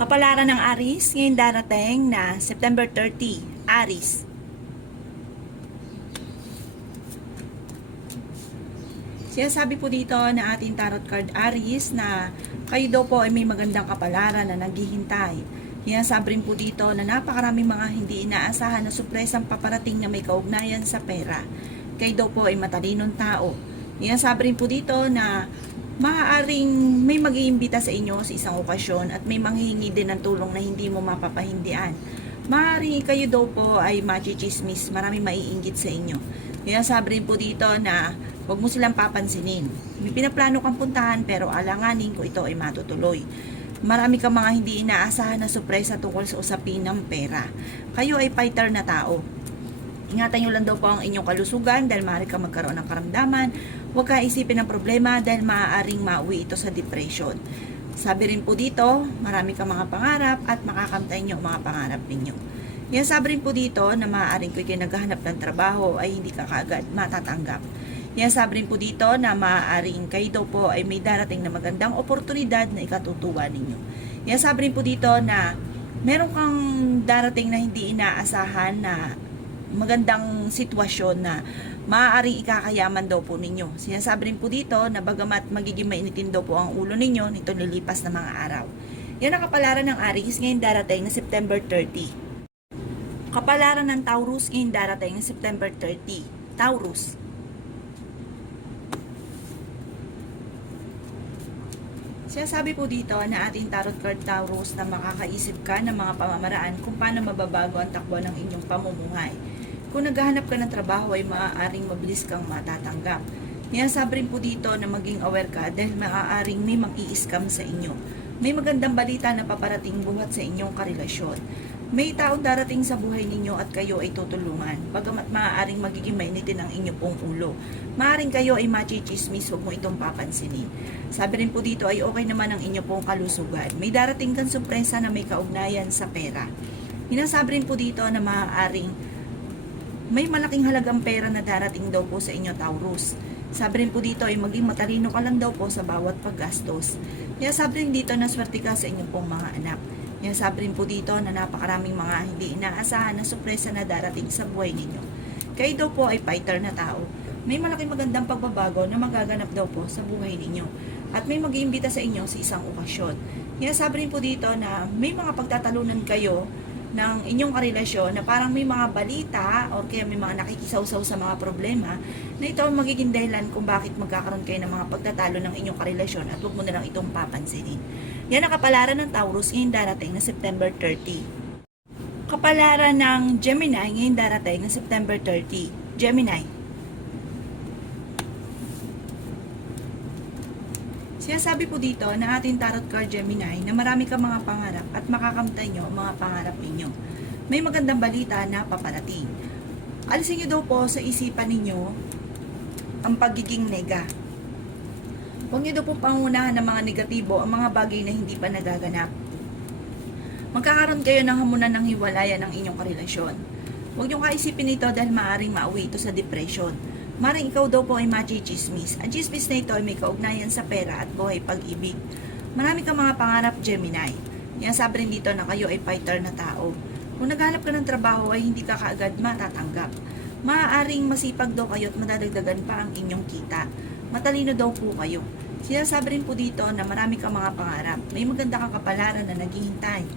Kapalaran ng Aries, ngayon darating na September 30, Aries. Sinasabi po dito na ating tarot card Aries na kayo daw po ay may magandang kapalaran na naghihintay. Sinasabi rin po dito na napakaraming mga hindi inaasahan na surpresang paparating na may kaugnayan sa pera. Kayo daw po ay matalinong tao. Sinasabi rin po dito na maaaring may mag-iimbita sa inyo sa isang okasyon at may manghihingi din ng tulong na hindi mo mapapahindian. Maaaring kayo daw po ay machichismis, maraming maiinggit sa inyo. Kaya sabi rin po dito na huwag mo silang papansinin. May pinaplano kang puntahan pero alanganin ko ito ay matutuloy. Marami kang mga hindi inaasahan na sorpresa tungkol sa usapin ng pera. Kayo ay fighter na tao. Ingatan nyo lang daw po ang inyong kalusugan dahil maaari kang magkaroon ng karamdaman. Huwag kang isipin ng problema dahil maaaring mauwi ito sa depression. Sabi rin po dito, marami kang mga pangarap at makakamtay nyo ang mga pangarap ninyo. Yan sabi rin po dito na maaaring kayo naghahanap ng trabaho ay hindi ka kaagad matatanggap. Yan sabi rin po dito na maaaring kayo daw po ay may darating na magandang oportunidad na ikatutuwa ninyo. Yan sabi rin po dito na meron kang darating na hindi inaasahan na magandang sitwasyon na maaaring ikakayaman daw po ninyo. Sinasabi rin po dito na bagamat magiging mainitin daw po ang ulo ninyo nito lilipas na mga araw. Yan ang kapalaran ng Aries ngayon darating na September 30. Kapalaran ng Taurus ngayon darating na September 30. Taurus. Sinasabi po dito na ating tarot card Taurus na makakaisip ka ng mga pamamaraan kung paano mababago ang takbo ng inyong pamumuhay. Kung naghahanap ka ng trabaho ay maaaring mabilis kang matatanggap. Sinasabi rin po dito na maging aware ka dahil maaaring may mang-i-scam sa inyo. May magandang balita na paparating buhat sa inyong karelasyon. May taong darating sa buhay ninyo at kayo ay tutulungan. Bagamat maaaring magiging mainitin ang inyong pong ulo. Maaaring kayo ay machichismis, huwag mo itong papansinin. Sabi rin po dito ay okay naman ang inyong pong kalusugan. May darating kang sorpresa na may kaugnayan sa pera. Sinasabi rin po dito na maaaring may malaking halagang pera na darating daw po sa inyo, Taurus. Sabi rin po dito ay maging matalino ka lang daw po sa bawat paggastos. Kaya sabi rin dito na swerte ka sa inyong pong mga anak. Kaya sabi rin po dito na napakaraming mga hindi inaasahan na sorpresa na darating sa buhay ninyo. Kayo daw po ay fighter na tao. May malaking magandang pagbabago na magaganap daw po sa buhay ninyo. At may mag-iimbita sa inyo sa isang okasyon. Kaya sabi rin po dito na may mga pagtatalunan kayo ng inyong karelasyon na parang may mga balita o kaya may mga nakikisaw-saw sa mga problema na ito ang magiging dahilan kung bakit magkakaroon kayo ng mga pagtatalo ng inyong karelasyon at huwag mo na lang itong papansinin. Yan ang kapalaran ng Taurus ngayon darating na September 30. Kapalaran ng Gemini ngayon darating na September 30. Gemini. Sinasabi po dito na ating tarot card Gemini na marami kang mga pangarap at makakamtay nyo ang mga pangarap ninyo. May magandang balita na paparating. Alisin nyo daw po sa isipan ninyo ang pagiging nega. Huwag nyo daw po pangunahan ng mga negatibo ang mga bagay na hindi pa nagaganap. Magkakaroon kayo ng hamunan ng hiwalayan ng inyong karelasyon. Huwag nyo kaisipin ito dahil maaaring mauwi ito sa depression. Maring ikaw daw po ay machichismis. Ang chismis na ito ay may kaugnayan sa pera at buhay pag-ibig. Marami kang mga pangarap, Gemini. Yan sabi rin dito na kayo ay fighter na tao. Kung naghanap ka ng trabaho ay hindi ka kaagad matatanggap. Maaaring masipag daw kayo at madadagdagan pa ang inyong kita. Matalino daw po kayo. Sinasabi rin po dito na marami kang mga pangarap. May maganda kang kapalaran na naghihintay.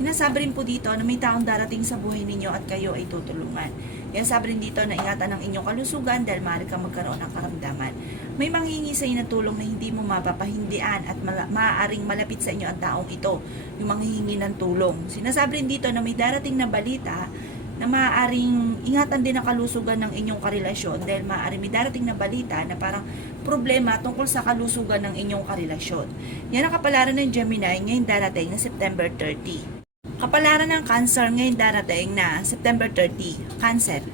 Sinasabi rin po dito na may taong darating sa buhay ninyo at kayo ay tutulungan. Yan sabi rin dito na ingatan ang inyong kalusugan dahil maaari kang magkaroon ng karamdaman. May manghingi sa inyo na tulong na hindi mo mapapahindian at maaaring malapit sa inyo ang taong ito, yung manghihingi ng tulong. Sinasabi rin dito na may darating na balita na maaaring ingatan din ang kalusugan ng inyong karelasyon dahil maaaring may darating na balita na parang problema tungkol sa kalusugan ng inyong karelasyon. Yan ang kapalaran ng Gemini ngayon darating na September 30. Kapalaran ng Cancer ngayon darating na September 30. Cancer.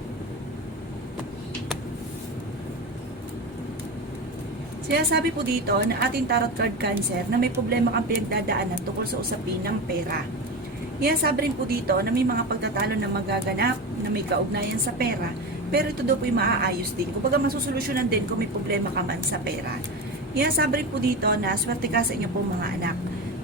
Sinasabi po dito na ating tarot card Cancer na may problema kang pinagdadaanan tungkol sa usapin ng pera. Sinasabi rin po dito na may mga pagtatalo na magaganap na may kaugnayan sa pera, pero ito daw po ay maaayos din. Kumbaga masusolusyonan din kung may problema ka man sa pera. Sinasabi rin po dito na swerte ka sa inyo pong mga anak.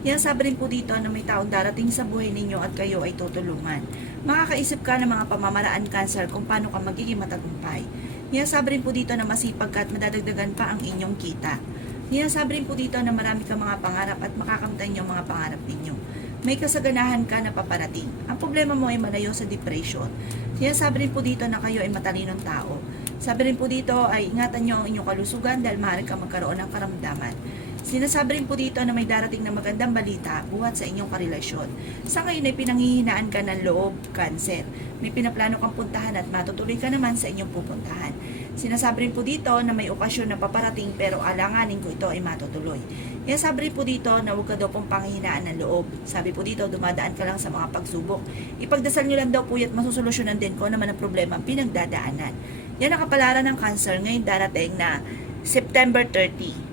Yan sabi rin po dito na may taong darating sa buhay ninyo at kayo ay tutulungan. Makakaisip ka ng mga pamamaraan, Cancer, kung paano ka magiging matagumpay. Yan sabi rin po dito na masipag ka at madadagdagan pa ang inyong kita. Yan sabi rin po dito na marami ka mga pangarap at makakamtan yung mga pangarap ninyo. May kasaganahan ka na paparating. Ang problema mo ay malayo sa depression. Yan sabi rin po dito na kayo ay matalinong tao. Sabi rin po dito ay ingatan nyo ang inyong kalusugan dahil maaari ka magkaroon ng karamdaman. Sinasabi rin po dito na may darating na magandang balita buhat sa inyong karelasyon. Sa ngayon ay pinanghihinaan ka ng loob, Cancer. May pinaplano kang puntahan at matutuloy ka naman sa inyong pupuntahan. Sinasabi rin po dito na may okasyon na paparating pero alanganin ko ito ay matutuloy. Kaya sabi rin po dito na huwag ka daw pong panghihinaan ng loob. Sabi po dito, dumadaan ka lang sa mga pagsubok. Ipagdasal nyo lang daw po at masusolusyonan din ko naman ang problema ang pinagdadaanan. Yan ang kapalaran ng Cancer ngayon darating na September 30.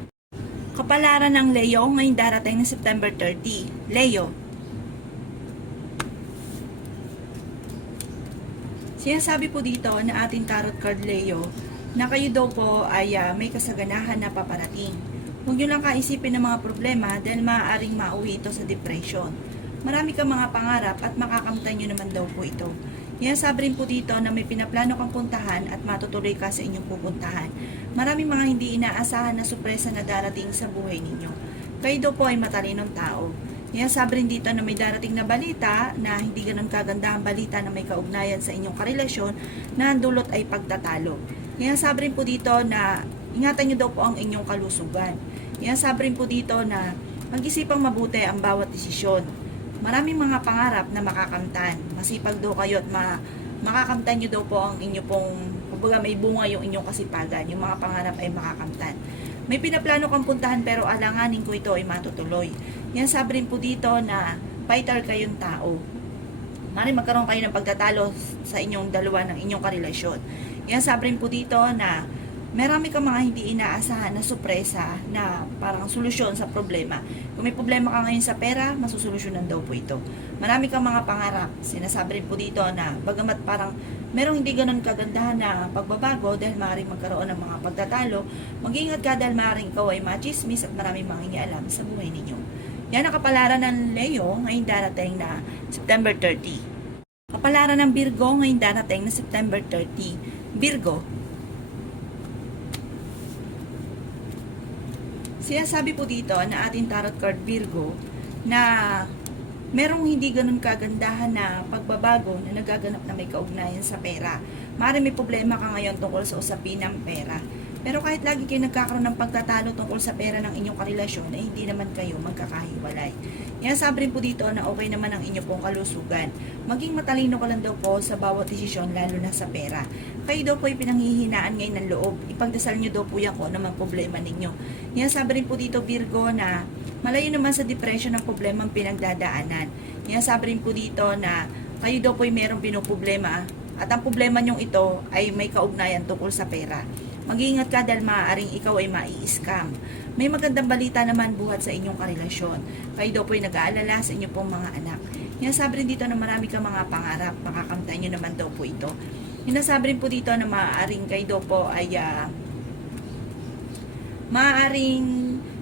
Kapalaran ng Leo ngayong darating na September 30. Leo. Sinasabi po dito na ating tarot card Leo na kayo daw po ay may kasaganahan na paparating. Huwag nyo lang kaisipin ng mga problema dahil maaaring mauwi ito sa depression. Marami kang mga pangarap at makakamtan nyo naman daw po ito. Yan sabi rin po dito na may pinaplano kang puntahan at matutuloy ka sa inyong pupuntahan. Maraming mga hindi inaasahan na sorpresa na darating sa buhay ninyo. Kayo daw po ay matalinong tao. Yan sabi rin dito na may darating na balita na hindi ganun kaganda ang balita na may kaugnayan sa inyong karelasyon na ang dulot ay pagtatalo. Yan sabi rin po dito na ingatan nyo daw po ang inyong kalusugan. Yan sabi rin po dito na mag-isipang mabuti ang bawat desisyon. Maraming mga pangarap na makakamtan. Masipag daw kayo at makakamtan nyo daw po ang inyo pong, kumbaga may bunga yung inyong kasipagan. Yung mga pangarap ay makakamtan. May pinaplano kang puntahan pero alanganin ko ito ay matutuloy. Yan sabi rin po dito na fighter kayong tao. Maaaring magkaroon kayo ng pagtatalo sa inyong dalawa ng inyong karelasyon. Yan sabi rin po dito na marami kang mga hindi inaasahan na sorpresa na parang solusyon sa problema. Kung may problema ka ngayon sa pera, masusolusyonan daw po ito. Marami kang mga pangarap. Sinasabi rin po dito na bagamat parang merong hindi ganun kagandahan na pagbabago dahil maaaring magkaroon ng mga pagtatalo, mag-ingat ka dahil maaaring ikaw ay machismis at maraming mangingialam sa buhay ninyo. Yan ang kapalaran ng Leo ngayong darating na September 30. Kapalaran ng Virgo ngayong darating na September 30. Virgo. Sinasabi po dito na ating tarot card Virgo na merong hindi ganun kagandahan na pagbabago na nagaganap na may kaugnayan sa pera. Maaaring may problema ka ngayon tungkol sa usapin ng pera. Pero kahit lagi kayo nagkakaroon ng pagtatalo tungkol sa pera ng inyong karelasyon, ay hindi naman kayo magkakahiwalay. Yan sabi rin po dito na okay naman ang inyong pong kalusugan. Maging matalino ka lang daw po sa bawat desisyon, lalo na sa pera. Kayo daw po ay pinanghihinaan ngayon ng loob. Ipagdasal nyo daw po yan kung ano mang problema ninyo. Yan sabi rin po dito Virgo na malayo naman sa depression ang problemang pinagdadaanan. Yan sabi rin po dito na kayo daw po ay merong pinoproblema at ang problema nyong ito ay may kaugnayan tungkol sa pera. Mag-iingat ka dahil maaaring ikaw ay mai-scam. May magandang balita naman buhat sa inyong karelasyon. Kayo daw po ay nag-aalala sa inyong pong mga anak. Yan sabi rin dito na marami kang mga pangarap. Makakamtan nyo naman daw po ito. Hinasabi rin po dito na maaaring kayo daw po ay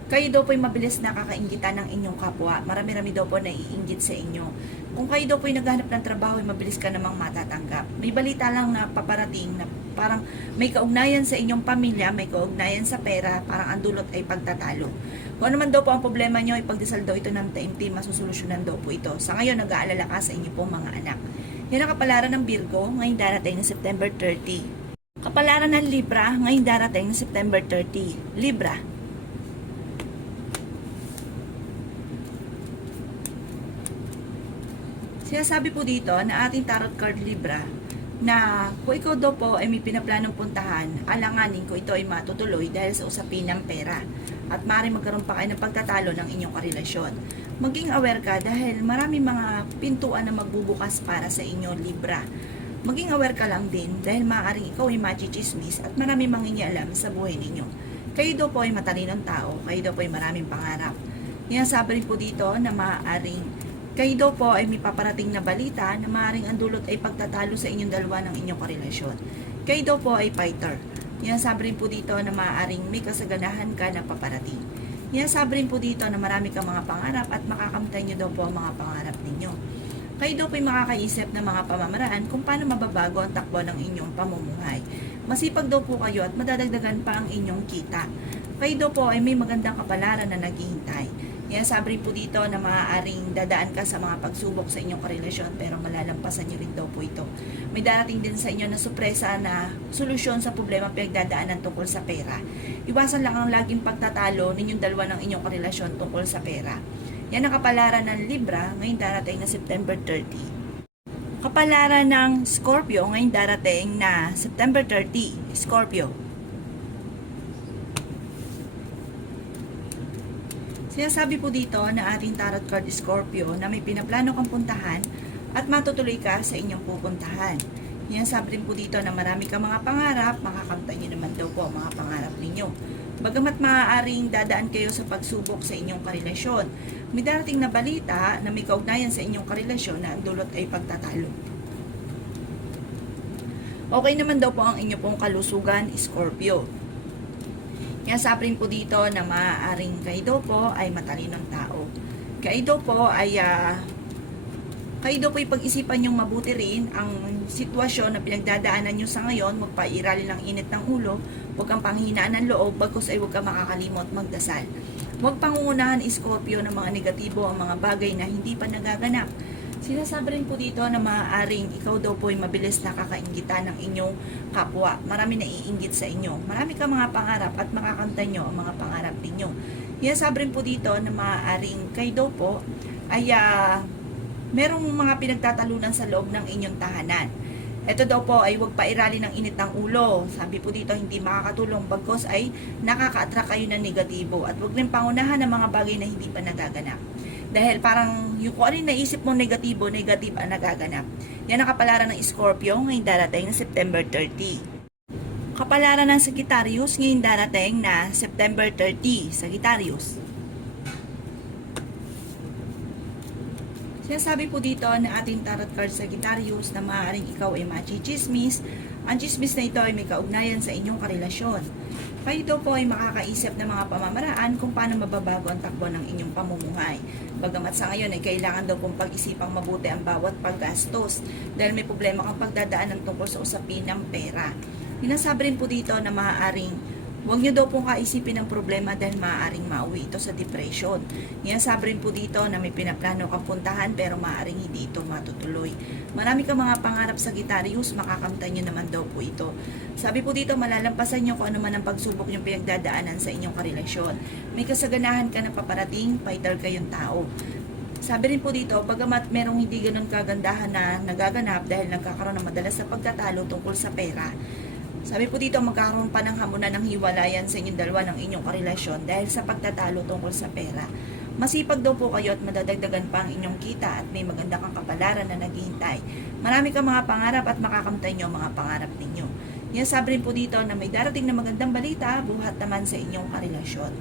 kayo daw po ay mabilis nakakainggitan ng inyong kapwa. Marami-rami daw po naiinggit sa inyo. Kung kayo daw po ay naghahanap ng trabaho, ay mabilis ka namang matatanggap. May balita lang na paparating na parang may kaugnayan sa inyong pamilya, may kaugnayan sa pera, parang ang dulot ay pagtatalo. Kung ano man daw po ang problema nyo, ipagdasal daw ito ng taimtim, masusolusyonan daw po ito. Sa ngayon, nag-aalala ka sa inyo pong mga anak. Yan ang kapalaran ng Virgo, ngayong darating na September 30. Kapalaran ng Libra, ngayong darating na September 30. Libra. Sinasabi po dito na ating tarot card Libra na kung ikaw daw po ay may pinaplanong puntahan, alanganin ko ito ay matutuloy dahil sa usapin ng pera at maaaring magkaroon pa kayo ng pagtatalo ng inyong karelasyon. Maging aware ka dahil marami mga pintuan na magbubukas para sa inyo Libra. Maging aware ka lang din dahil maaaring ikaw ay machichismis at maraming mangingialam sa buhay ninyo. Kayo daw po ay matalinong tao, kayo daw po ay maraming pangarap. Yan sabi rin po dito na maaaring kayo daw po ay may paparating na balita na maaaring ang dulot ay pagtatalo sa inyong dalawa ng inyong karelasyon. Kayo daw po ay fighter. Yan sabi rin po dito na maaaring may kasaganahan ka na paparating. Sabi rin po dito na marami kang mga pangarap at makakamtan nyo daw po ang mga pangarap ninyo. Kayo daw po'y makakaisip ng mga pamamaraan kung paano mababago ang takbo ng inyong pamumuhay. Masipag daw po kayo at madadagdagan pa ang inyong kita. Kayo daw po ay may magandang kapalaran na naghihintay. Sabi rin po dito na maaaring dadaan ka sa mga pagsubok sa inyong karelasyon pero malalampasan nyo rin daw po ito. May darating din sa inyo na sorpresa na solusyon sa problema pinagdadaanan tungkol sa pera. Iwasan lang ang laging pagtatalo ninyong dalawa ng inyong karelasyon tungkol sa pera. Yan ang kapalaran ng Libra ngayong darating na September 30. Kapalaran ng Scorpio ngayong darating na September 30. Scorpio. Sinasabi po dito na ating tarot card Scorpio na may pinaplano kang puntahan at matutuloy ka sa inyong pupuntahan. Sabi rin po dito na marami kang mga pangarap, makakamtan nyo naman daw po ang mga pangarap ninyo. Bagamat maaaring dadaan kayo sa pagsubok sa inyong karelasyon, may darating na balita na may kaugnayan sa inyong karelasyon na ang dulot ay pagtatalo. Okay naman daw po ang inyo pong kalusugan, Scorpio. Sabi rin po dito na maaaring kayo daw po ay matalinong tao. Kayo daw po ay pag-isipan nyong mabuti rin ang sitwasyon na pinagdadaanan nyo sa ngayon, magpairali ng init ng ulo, huwag kang panghinaan ng loob, bagkus ay huwag kang makakalimot magdasal. Huwag pangungunahan, Scorpio, ng mga negatibo ang mga bagay na hindi pa nagaganap. Sinasabi rin po dito na maaaring ikaw daw po ay mabilis nakakainggitan ng inyong kapwa. Marami na iinggit sa inyo. Marami kang mga pangarap at makakamtan nyo ang mga pangarap ninyo. Sabi rin po dito na maaaring kayo daw po ay merong mga pinagtatalunan sa loob ng inyong tahanan. Ito daw po ay huwag pairali ng init ng ulo. Sabi po dito hindi makakatulong bagkos ay nakaka-attract kayo ng negatibo at huwag rin pangunahan ng mga bagay na hindi pa nagaganap. Dahil parang yung kung ano yung naisip mo negatibo ang nagaganap. Yan ang kapalaran ng Scorpio ngayong darating na September 30. Kapalaran ng Sagittarius ngayong darating na September 30. Sagittarius. Sinasabi po dito na ating tarot card Sagittarius na maaaring ikaw ay machichismis. Ang chismis na ito ay may kaugnayan sa inyong karelasyon. Kayo daw po ay makakaisip ng mga pamamaraan kung paano mababago ang takbo ng inyong pamumuhay. Bagamat sa ngayon ay kailangan daw pong pag-isipang mabuti ang bawat paggastos dahil may problema kang pagdadaanan tungkol sa usapin ng pera. Sinasabi rin po dito na maaaring huwag nyo daw pong kaisipin ang problema dahil maaaring mauwi ito sa depression. Sabi rin po dito na may pinaplano kang puntahan pero maaaring hindi ito matutuloy. Marami kang mga pangarap sa Sagittarius, makakamtan nyo naman daw po ito. Sabi po dito malalampasan nyo kung ano man ang pagsubok yung pinagdadaanan sa inyong karelasyon. May kasaganahan ka na paparating, fighter kayong tao. Sabi rin po dito, bagamat merong hindi ganun kagandahan na nagaganap dahil nagkakaroon ng madalas na pagtatalo tungkol sa pera, sabi po dito, magkakaroon pa ng hamunan ng hiwalayan sa inyong dalawa ng inyong karelasyon dahil sa pagtatalo tungkol sa pera. Masipag daw po kayo at madadagdagan pa ang inyong kita at may maganda kang kapalaran na naghihintay. Marami kang mga pangarap at makakamtay nyo ang mga pangarap ninyo. Sabi rin po dito na may darating na magandang balita buhat naman sa inyong karelasyon.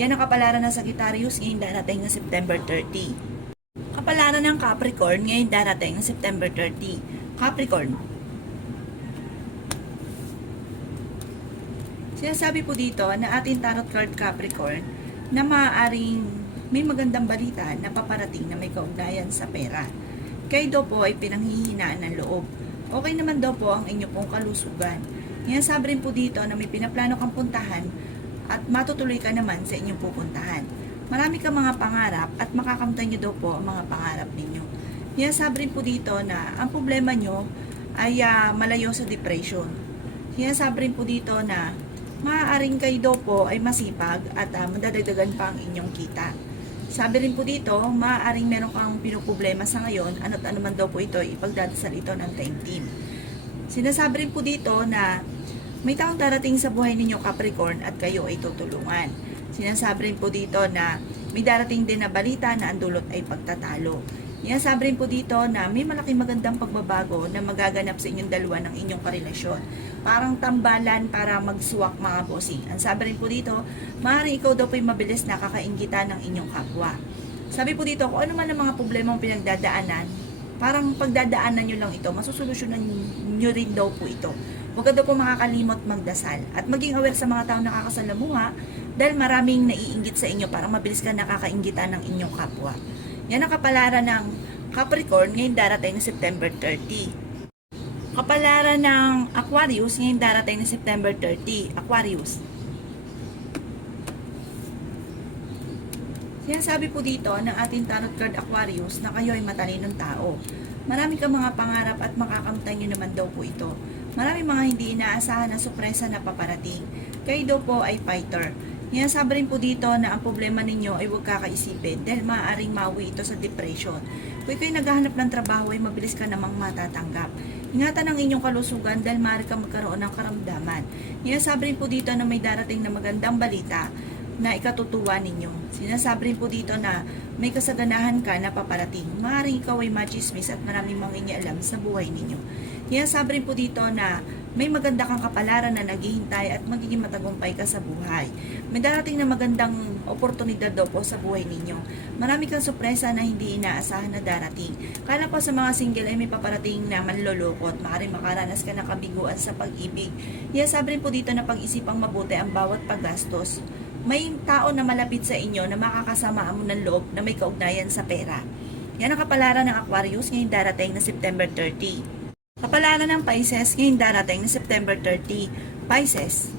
Yan ang kapalaran ng Sagittarius ngayong darating na September 30. Kapalaran ng Capricorn ngayong darating na September 30. Capricorn. Sinasabi po dito na ating tarot card Capricorn na maaaring may magandang balita na paparating na may kaugnayan sa pera. Kayo daw po ay pinanghihinaan ng loob. Okay naman daw po ang inyo pong kalusugan. Sabi rin po dito na may pinaplano kang puntahan at matutuloy ka naman sa inyong pupuntahan. Marami kang mga pangarap at makakamtan nyo daw po ang mga pangarap ninyo. Sabi rin po dito na ang problema nyo ay malayo sa depression. Sabi rin po dito na maaaring kayo daw po ay masipag at madadagdagan pa ang inyong kita. Sabi rin po dito, maaaring meron kang pinuproblema sa ngayon, ano't ano man daw po ito, ipagdadasal ito ng taimtim. Sinasabi rin po dito na may taong darating sa buhay ninyo Capricorn at kayo ay tutulungan. Sinasabi rin po dito na may darating din na balita na ang dulot ay pagtatalo. Sabi rin po dito na may malaking magandang pagbabago na magaganap sa inyong dalawa ng inyong karelasyon. Parang tambalan para magsuwak mga bossing. Ang sabi rin po dito, maaaring ikaw daw po'y mabilis nakakainggitan ng inyong kapwa. Sabi po dito, kung ano man ang mga problemang pinagdadaanan, parang pagdadaanan nyo lang ito, masusolusyonan nyo rin daw po ito. Huwag ka daw po makakalimot magdasal. At maging aware sa mga taong nakakasalamuha dahil maraming naiinggit sa inyo, parang mabilis ka nakakainggitan ng inyong kapwa. Yan ang kapalaran ng Capricorn ngayon darating na September 30. Kapalaran ng Aquarius ngayon darating na September 30. Aquarius. Sinasabi po dito ng ating tarot card Aquarius na kayo ay matalinong tao. Marami kang mga pangarap at makakamtan nyo naman daw po ito. Marami mga hindi inaasahan na sorpresa na paparating. Kayo daw po ay fighter. Sinasabi rin po dito na ang problema ninyo ay huwag kakaisipin dahil maaaring mawi ito sa depression. Kung kayo naghahanap ng trabaho ay mabilis ka namang matatanggap. Ingatan ang inyong kalusugan dahil maaari kang magkaroon ng karamdaman. Sinasabi rin po dito na may darating na magandang balita na ikatutuwa ninyo. Sinasabi rin po dito na may kasaganahan ka na paparating. Maaaring ikaw ay machismis at maraming mangingialam sa buhay ninyo. Sinasabi rin po dito na may maganda kang kapalaran na naghihintay at magiging matagumpay ka sa buhay. May darating na magandang oportunidad daw po sa buhay ninyo. Marami kang sorpresa na hindi inaasahan na darating. Kala po sa mga single ay may paparating na manlolokot. Maaaring makaranas ka ng kabiguan sa pag-ibig. Sinasabi rin po dito na pag-isipang mabuti ang bawat paggastos. May tao na malapit sa inyo na makakasama mo ng loob na may kaugnayan sa pera. Yan ang kapalaran ng Aquarius ngayong darating na September 30. Kapalaran ng Pisces ngayong darating na September 30. Pisces.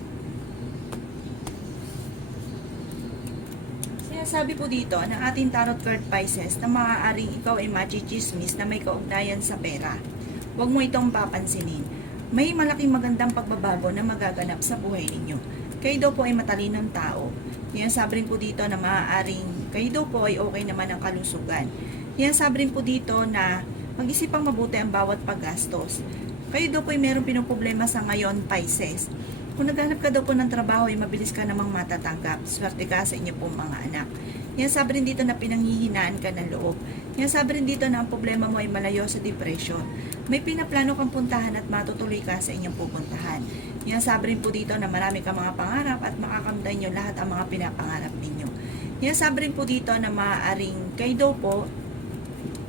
Sinasabi po dito ng ating tarot card Pisces na maaaring ikaw ay machismis na may kaugnayan sa pera. Huwag mo itong papansinin. May malaking magandang pagbabago na magaganap sa buhay ninyo. Kayo daw po ay matalinong tao. Sabi rin po dito na maaaring kayo daw po ay okay naman ang kalusugan. Sabi rin po dito na mag-isipang mabuti ang bawat paggastos. Kayo daw po ay mayroong pinoproblema sa ngayon, Pisces. Kung naghanap ka daw po ng trabaho ay mabilis ka namang matatanggap. Swerte ka sa inyo pong mga anak. Sabi rin dito na pinanghihinaan ka ng loob. Sabi rin dito na ang problema mo ay malayo sa depression. May pinaplano kang puntahan at matutuloy ka sa inyong pupuntahan. Sabi rin po dito na marami kang mga pangarap at makakamtan nyo lahat ang mga pinapangarap ninyo. Sabi rin po dito na maaaring kayo daw po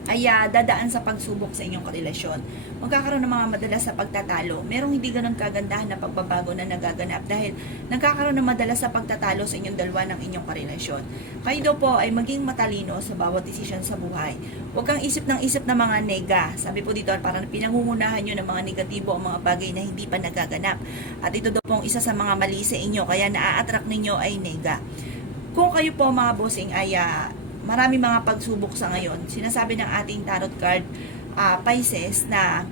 ay dadaan sa pagsubok sa inyong karelasyon. Magkakaroon ng mga madalas sa pagtatalo. Merong hindi ganun kagandahan na pagbabago na nagaganap dahil nagkakaroon ng madalas sa pagtatalo sa inyong dalawa ng inyong karelasyon. Kayo daw po ay maging matalino sa bawat desisyon sa buhay. Huwag kang isip ng mga nega. Sabi po dito, parang pinangungunahan nyo ng mga negatibo ang mga bagay na hindi pa nagaganap. At ito daw pong isa sa mga mali sa inyo, kaya naa-attract ninyo ay nega. Kung kayo po mga bossing ay marami mga pagsubok sa ngayon. Sinasabi ng ating tarot card Pisces na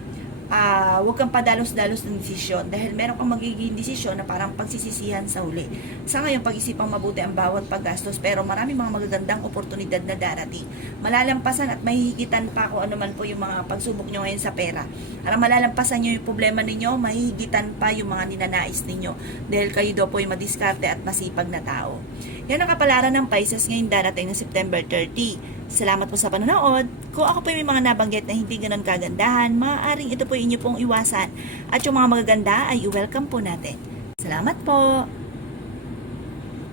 huwag kang padalos-dalos ng desisyon dahil meron kang magiging desisyon na parang pagsisisihan sa huli. Sa ngayon, pag-isipang mabuti ang bawat paggastos pero marami mga magagandang oportunidad na darating. Malalampasan at mahihigitan pa kung ano man po yung mga pagsubok nyo ngayon sa pera. Para malalampasan nyo yung problema ninyo, mahihigitan pa yung mga ninanais ninyo dahil kayo daw po yung madiskarte at masipag na tao. Yan ang kapalaran ng Pisces ngayong darating na September 30. Salamat po sa panonood. Kung ako po may mga nabanggit na hindi ganun kagandahan, maaaring ito po inyo pong iwasan. At yung mga magaganda ay i-welcome po natin. Salamat po!